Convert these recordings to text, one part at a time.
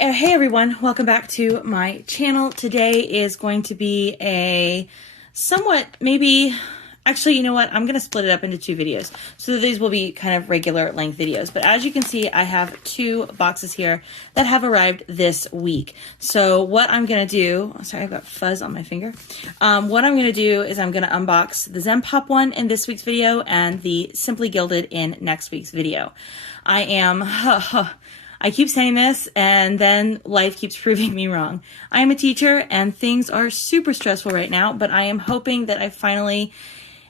Hey everyone, welcome back to my channel. Today is going to be a somewhat, actually, you know what? I'm going to split it up into two videos. So these will be kind of regular length videos. But as you can see, I have two boxes here that have arrived this week. So what I'm going to do, sorry, I've got fuzz on my finger. What I'm going to do is I'm going to unbox the Zenpop one in this week's video and the Simply Gilded in next week's video. I keep saying this and then life keeps proving me wrong. I am a teacher and things are super stressful right now, but I am hoping that I finally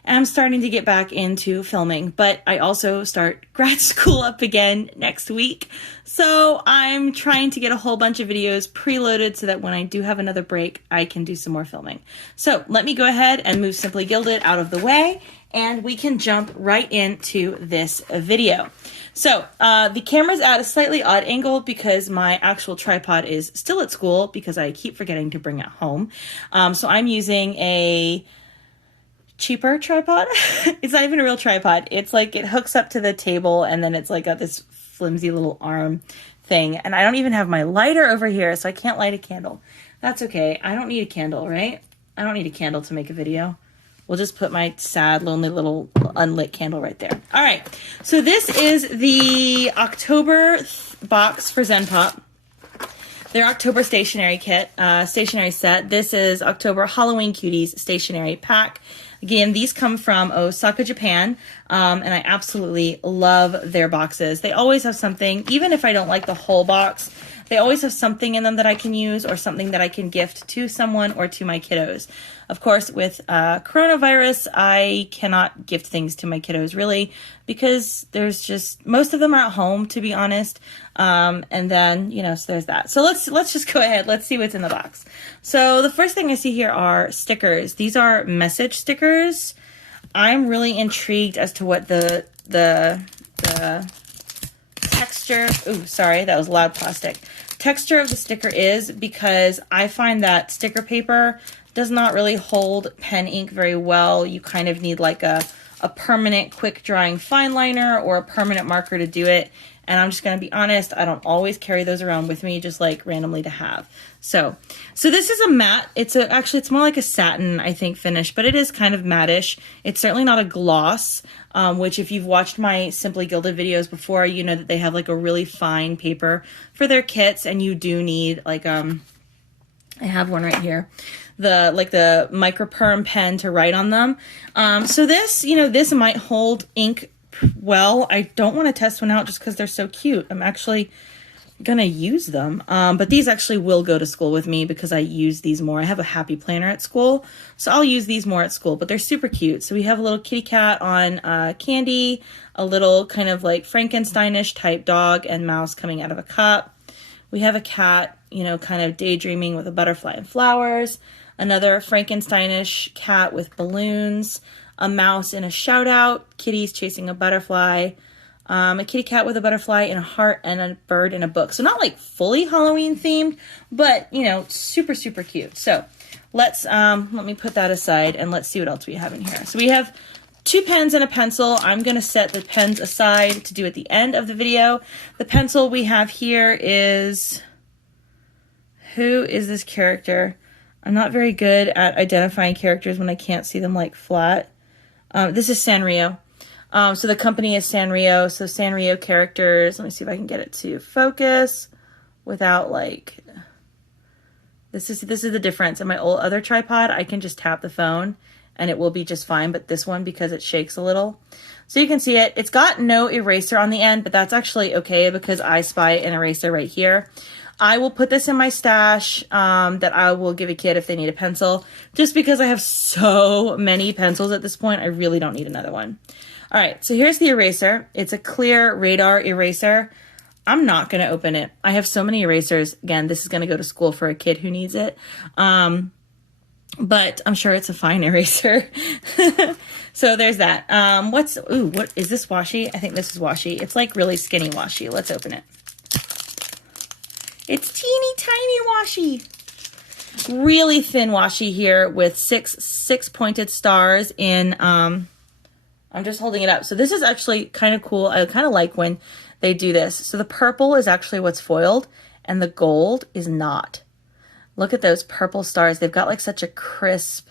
am starting to get back into filming. But I also start grad school up again next week. So I'm trying to get a whole bunch of videos preloaded so that when I do have another break, I can do some more filming. So let me go ahead and move Simply Gilded out of the way and we can jump right into this video. So the camera's at a slightly odd angle because my actual tripod is still at school because I keep forgetting to bring it home. So I'm using a cheaper tripod. It's not even a real tripod. It's like it hooks up to the table and then it's like got this flimsy little arm thing. And I don't even have my lighter over here, so I can't light a candle. That's okay. I don't need a candle, right? I don't need a candle to make a video. We'll just put my sad, lonely little unlit candle right there. All right, so this is the October box for Zenpop. Their October stationery kit, stationery set. This is October Halloween Cuties stationery pack. Again, these come from Osaka, Japan, and I absolutely love their boxes. They always have something, even if I don't like the whole box, they always have something in them that I can use or something that I can gift to someone or to my kiddos. Of course, with coronavirus, I cannot gift things to my kiddos really because there's just, most of them are at home, to be honest. And then, you know, so there's that. So let's just go ahead. Let's see what's in the box. So the first thing I see here are stickers. These are message stickers. I'm really intrigued as to what the texture, ooh, sorry, that was loud plastic. Texture of the sticker is because I find that sticker paper does not really hold pen ink very well. You kind of need like a permanent quick drying fine liner or a permanent marker to do it. And I'm just going to be honest, I don't always carry those around with me just like randomly to have. So this is a matte. Actually, it's more like a satin, I think, finish, but it is kind of matte-ish. It's certainly not a gloss, which if you've watched my Simply Gilded videos before, you know that they have like a really fine paper for their kits, and you do need like, I have one right here, the micro perm pen to write on them. So this, you know, this might hold ink well. I don't want to test one out just because they're so cute. I'm actually gonna use them, but these actually will go to school with me because I use these more. I have a happy planner at school, so I'll use these more at school, but they're super cute. So we have a little kitty cat on candy, a little kind of like Frankensteinish type dog and mouse coming out of a cup. We have a cat, you know, kind of daydreaming with a butterfly and flowers, another Frankensteinish cat with balloons, a mouse in a shout out, kitties chasing a butterfly, a kitty cat with a butterfly and a heart, and a bird in a book. So not like fully Halloween themed, but you know, super, super cute. So let me put that aside and let's see what else we have in here. So we have two pens and a pencil. I'm going to set the pens aside to do at the end of the video. The pencil we have here is, who is this character? I'm not very good at identifying characters when I can't see them like flat. This is Sanrio. So the company is Sanrio. So Sanrio characters. Let me see if I can get it to focus without like, this is the difference. In my old other tripod, I can just tap the phone and it will be just fine. But this one, because it shakes a little. So you can see it. It's got no eraser on the end, but that's actually okay because I spy an eraser right here. I will put this in my stash that I will give a kid if they need a pencil. Just because I have so many pencils at this point, I really don't need another one. All right, so here's the eraser. It's a clear radar eraser. I'm not going to open it. I have so many erasers. Again, this is going to go to school for a kid who needs it. But I'm sure it's a fine eraser. So there's that. What is this washi? I think this is washi. It's like really skinny washi. Let's open it. It's teeny tiny washi. Really thin washi here with six pointed stars in, I'm just holding it up. So this is actually kind of cool. I kind of like when they do this. So the purple is actually what's foiled and the gold is not. Look at those purple stars. They've got like such a crisp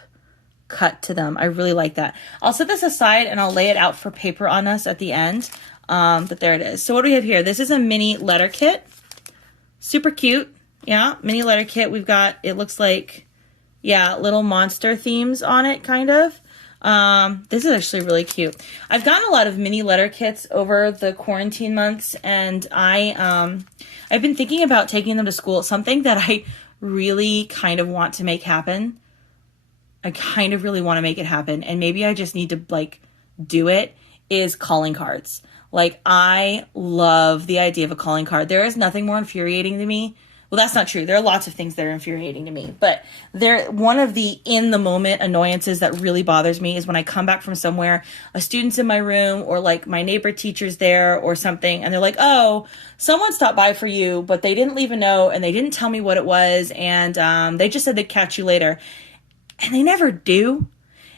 cut to them. I really like that. I'll set this aside and I'll lay it out for paper on us at the end. But there it is. So what do we have here? This is a mini letter kit. Super cute. Yeah, mini letter kit. We've got, it looks like, yeah, little monster themes on it, kind of. This is actually really cute. I've gotten a lot of mini letter kits over the quarantine months, and I've been thinking about taking them to school. It's something that I really kind of want to make happen. I kind of really want to make it happen, and maybe I just need to like do it, is calling cards. Like, I love the idea of a calling card. There is nothing more infuriating to me. Well, that's not true. There are lots of things that are infuriating to me, but one of the in the moment annoyances that really bothers me is when I come back from somewhere, a student's in my room, or like my neighbor teacher's there or something, and they're like, oh, someone stopped by for you, but they didn't leave a note and they didn't tell me what it was, and they just said they'd catch you later. And they never do.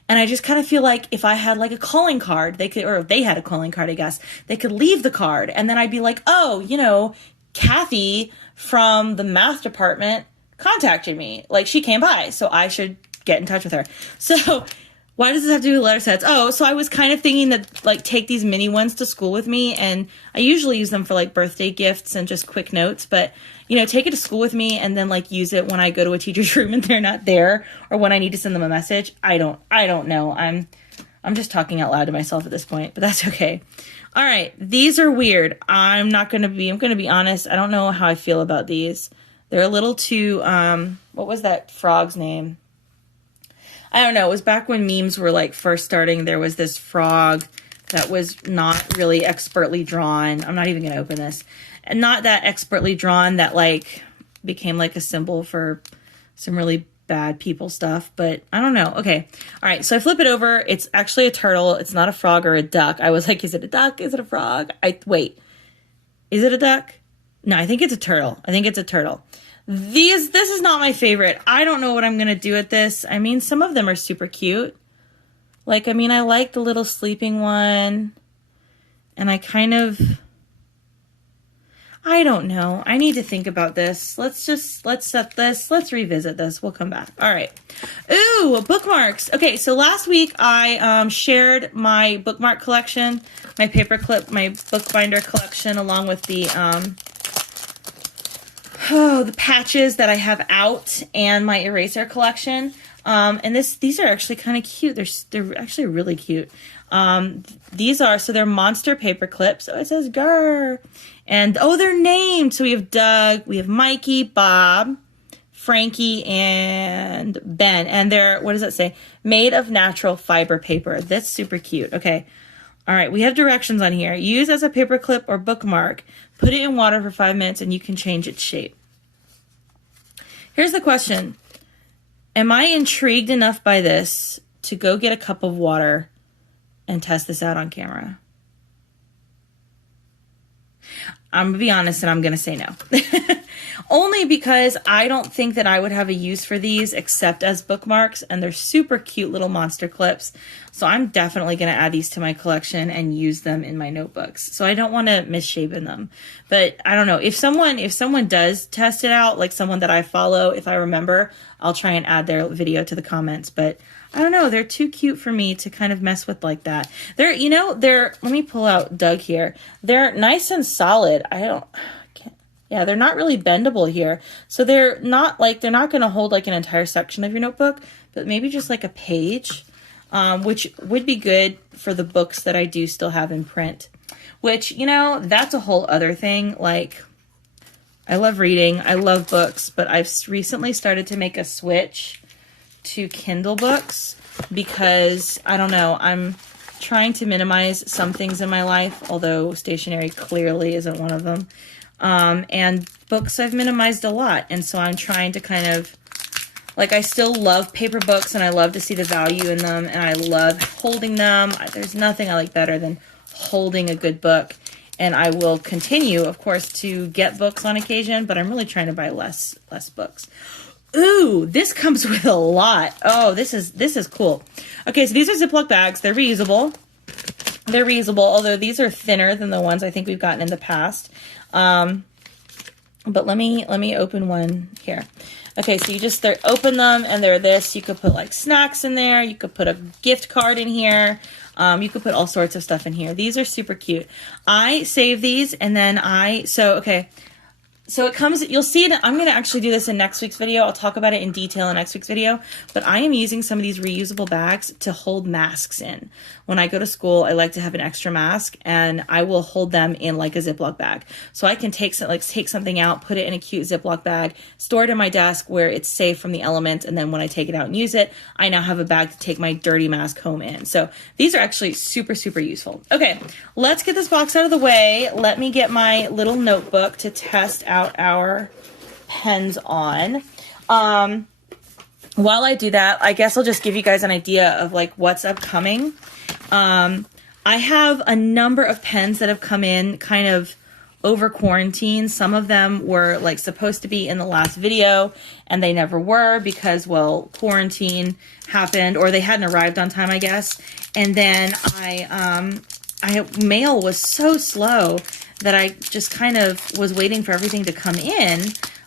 And I just kind of feel like if I had like a calling card, they could, or if they had a calling card, I guess, they could leave the card. And then I'd be like, oh, you know, Kathy from the math department contacted me. Like, she came by, so I should get in touch with her. So why does this have to do with letter sets? Oh, so I was kind of thinking that, like, take these mini ones to school with me, and I usually use them for like birthday gifts and just quick notes, but you know, take it to school with me and then like use it when I go to a teacher's room and they're not there, or when I need to send them a message. I don't know. I'm just talking out loud to myself at this point, but that's okay. All right, these are weird. I'm going to be honest. I don't know how I feel about these. They're a little too, what was that frog's name? I don't know. It was back when memes were like first starting. There was this frog that was not really expertly drawn. I'm not even going to open this. And not that expertly drawn that like became like a symbol for some really bad people stuff, but I don't know. Okay. All right. So I flip it over. It's actually a turtle. It's not a frog or a duck. I was like, is it a duck? Is it a frog? Wait, is it a duck? No, I think it's a turtle. I think it's a turtle. This is not my favorite. I don't know what I'm going to do with this. I mean, some of them are super cute. Like, I mean, I like the little sleeping one, and I don't know. I need to think about this. Let's set this. Let's revisit this. We'll come back. All right. Ooh, bookmarks. Okay, so last week I shared my bookmark collection, my paperclip, my bookbinder collection, along with the patches that I have out, and my eraser collection. And these are actually kind of cute. They're actually really cute. They're monster paper clips. Oh, it says Grr. And, they're named. So we have Doug, we have Mikey, Bob, Frankie, and Ben. And they're, what does that say? Made of natural fiber paper. That's super cute. Okay. All right. We have directions on here. Use as a paper clip or bookmark. Put it in water for 5 minutes and you can change its shape. Here's the question. Am I intrigued enough by this to go get a cup of water and test this out on camera? I'm going to be honest, and I'm going to say no. Only because I don't think that I would have a use for these except as bookmarks, and they're super cute little monster clips. So I'm definitely going to add these to my collection and use them in my notebooks. So I don't want to misshapen them. But I don't know. If someone does test it out, like someone that I follow, if I remember, I'll try and add their video to the comments. But I don't know. They're too cute for me to kind of mess with like that. They're, let me pull out Doug here. They're nice and solid. They're not really bendable here. So they're not going to hold like an entire section of your notebook, but maybe just like a page, which would be good for the books that I do still have in print, which, that's a whole other thing. Like, I love reading. I love books, but I've recently started to make a switch to Kindle books because, I don't know, I'm trying to minimize some things in my life, although stationery clearly isn't one of them. And books I've minimized a lot. And so I'm trying to kind of, like, I still love paper books and I love to see the value in them and I love holding them. There's nothing I like better than holding a good book. And I will continue, of course, to get books on occasion, but I'm really trying to buy less books. Ooh, this comes with a lot. Oh, this is cool. Okay, so these are Ziploc bags. They're reusable. Although these are thinner than the ones I think we've gotten in the past. But let me open one here. Okay, so you just open them and they're this. You could put like snacks in there. You could put a gift card in here. You could put all sorts of stuff in here. These are super cute. I save these and then okay. So it comes, you'll see it, I'm going to actually do this in next week's video. I'll talk about it in detail in next week's video, but I am using some of these reusable bags to hold masks in. When I go to school, I like to have an extra mask and I will hold them in like a Ziploc bag. So I can take something out, put it in a cute Ziploc bag, store it in my desk where it's safe from the elements. And then when I take it out and use it, I now have a bag to take my dirty mask home in. So these are actually super, super useful. Okay, let's get this box out of the way. Let me get my little notebook to test out our pens on. While I do that, I guess I'll just give you guys an idea of like what's upcoming. I have a number of pens that have come in kind of over quarantine. Some of them were like supposed to be in the last video and they never were because, well, quarantine happened or they hadn't arrived on time, I guess. And then mail was so slow that I just kind of was waiting for everything to come in.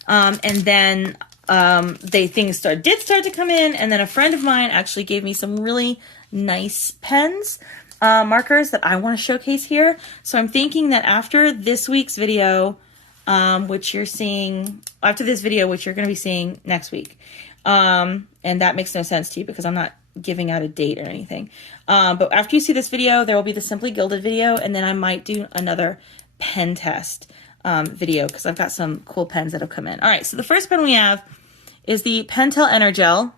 And then things did start to come in. And then a friend of mine actually gave me some really nice pens, markers that I want to showcase here. So I'm thinking that after this week's video, which you're seeing, after this video, which you're going to be seeing next week. And that makes no sense to you because I'm not giving out a date or anything. But after you see this video, there will be the Simply Gilded video. And then I might do another pen test video because I've got some cool pens that have come in. All right, so the first pen we have is the Pentel Energel,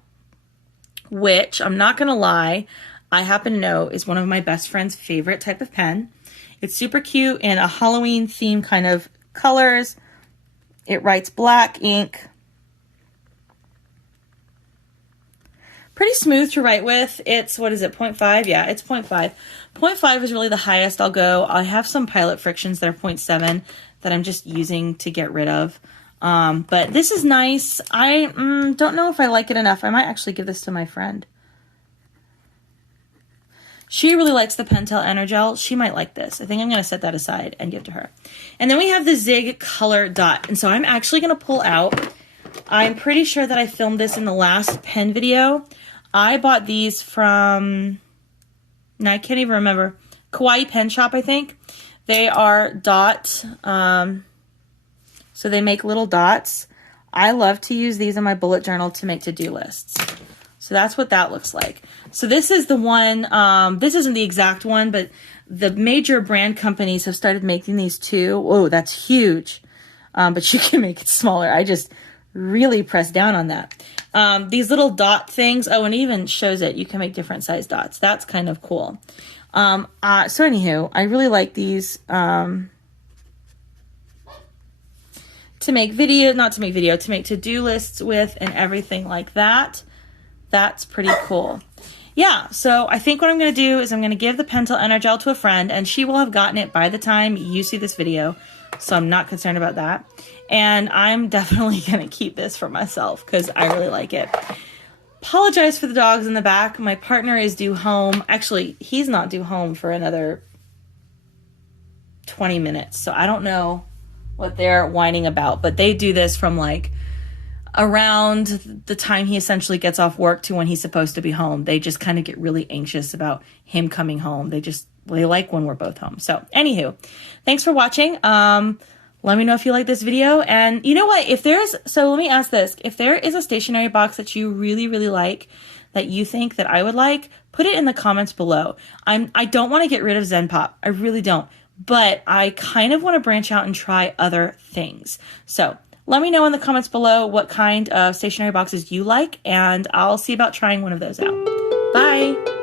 which I'm not going to lie, I happen to know is one of my best friend's favorite type of pen. It's super cute in a Halloween theme kind of colors. It writes black ink. Pretty smooth to write with. It's, what is it, 0.5? Yeah, it's 0.5. 0.5 is really the highest I'll go. I have some Pilot Frictions that are 0.7 that I'm just using to get rid of. But this is nice. I don't know if I like it enough. I might actually give this to my friend. She really likes the Pentel Energel. She might like this. I think I'm going to set that aside and give to her. And then we have the Zig Color Dot. And so I'm actually going to pull out. I'm pretty sure that I filmed this in the last pen video. I bought these from, I can't even remember, Kawaii Pen Shop, I think. They are dot, so they make little dots. I love to use these in my bullet journal to make to-do lists. So that's what that looks like. So this is the one, this isn't the exact one, but the major brand companies have started making these too. Oh, that's huge. But you can make it smaller. I just really press down on that. These little dot things. Oh, and it even shows it. You can make different size dots. That's kind of cool. So anywho, I really like these, to make to-do lists with and everything like that. That's pretty cool. Yeah, so I think what I'm going to do is I'm going to give the Pentel Energel to a friend, and she will have gotten it by the time you see this video, so I'm not concerned about that. And I'm definitely going to keep this for myself because I really like it. Apologize for the dogs in the back. My partner is due home. Actually, he's not due home for another 20 minutes, so I don't know what they're whining about, but they do this from like around the time he essentially gets off work to when he's supposed to be home. They just kind of get really anxious about him coming home. They like when we're both home. So anywho, thanks for watching. Let me know if you like this video. And you know what, so let me ask this. If there is a stationery box that you really, really like, that you think that I would like, put it in the comments below. I don't want to get rid of Zenpop. I really don't. But I kind of want to branch out and try other things. So let me know in the comments below what kind of stationery boxes you like, and I'll see about trying one of those out. Bye!